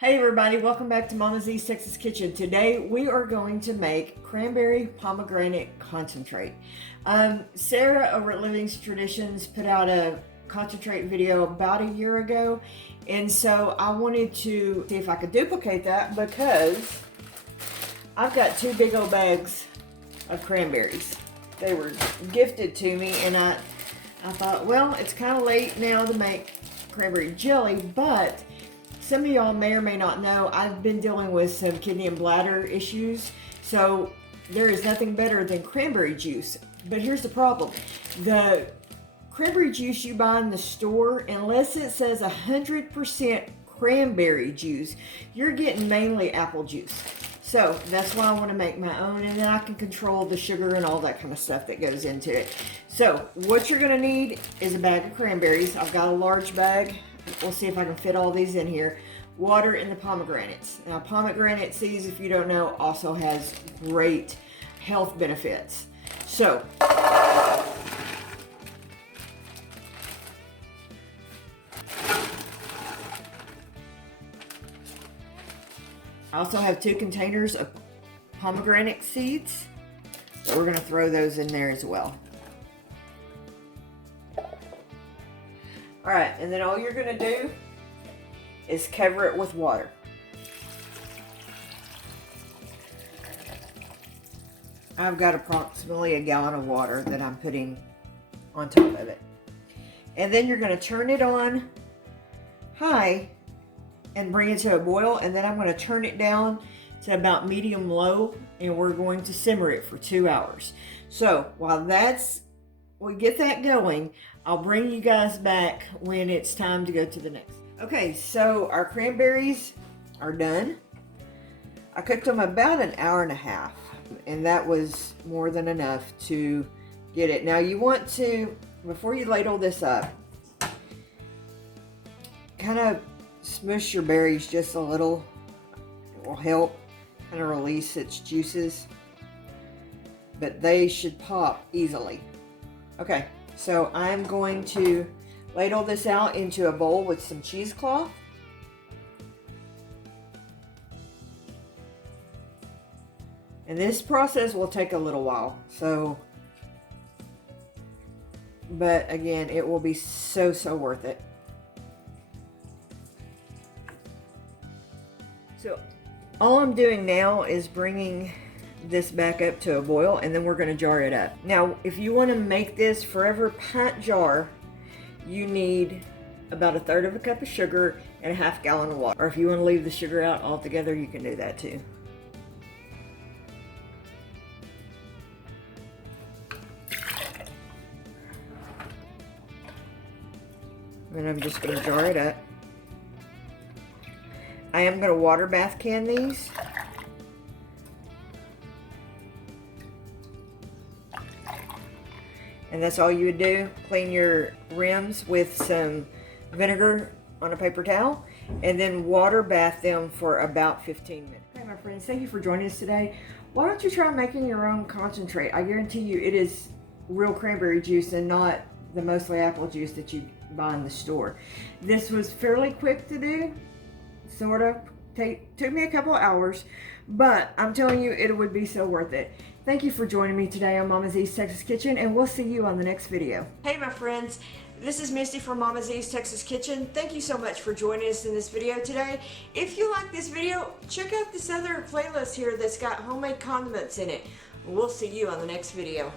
Hey everybody, welcome back to Mama Z's Texas Kitchen. Today we are going to make cranberry pomegranate concentrate. Sarah over at Living's Traditions put out a concentrate video about a year ago, and so I wanted to see if I could duplicate that because I've got two big old bags of cranberries. They were gifted to me, and I thought, well, it's kind of late now to make cranberry jelly, but some of y'all may or may not know I've been dealing with some kidney and bladder issues, so there is nothing better than cranberry juice. But here's the problem. The cranberry juice you buy in the store, unless it says 100% cranberry juice, you're getting mainly apple juice. So that's why I want to make my own, and then I can control the sugar and all that kind of stuff that goes into it. So what you're going to need is a bag of cranberries. I've got a large bag. We'll see if I can fit all these in here. Water and the pomegranates. Now, pomegranate seeds, if you don't know, also has great health benefits. So, I also have 2 containers of pomegranate seeds. So we're going to throw those in there as well. Alright, and then all you're going to do is cover it with water. I've got approximately a gallon of water that I'm putting on top of it. And then you're going to turn it on high and bring it to a boil, and then I'm going to turn it down to about medium low, and we're going to simmer it for 2 hours. So while we get that going, I'll bring you guys back when it's time to go to the next. Okay, so our cranberries are done. I cooked them about an hour and a half, and that was more than enough to get it. Now you want to, before you ladle this up, kind of smush your berries just a little. It will help kind of release its juices, but they should pop easily. Okay, so I'm going to ladle this out into a bowl with some cheesecloth. And this process will take a little while, but again, it will be so worth it. So all I'm doing now is bringing this back up to a boil, and then we're going to jar it up. Now, if you want to make this forever pint jar, you need about 1/3 cup of sugar and a 1/2 gallon of water. Or if you want to leave the sugar out altogether, you can do that too. And I'm just going to jar it up. I am going to water bath can these. And that's all you would do. Clean your rims with some vinegar on a paper towel, and then water bath them for about 15 minutes. Okay, my friends, thank you for joining us today. Why don't you try making your own concentrate? I guarantee you it is real cranberry juice and not the mostly apple juice that you buy in the store. This was fairly quick to do, sort of. Took me a couple of hours, but I'm telling you, it would be so worth it. Thank you for joining me today on Mama Z's Texas Kitchen, and we'll see you on the next video. Hey my friends, this is Misty from Mama Z's Texas Kitchen. Thank you so much for joining us in this video today. If you like this video, check out this other playlist here that's got homemade condiments in it. We'll see you on the next video.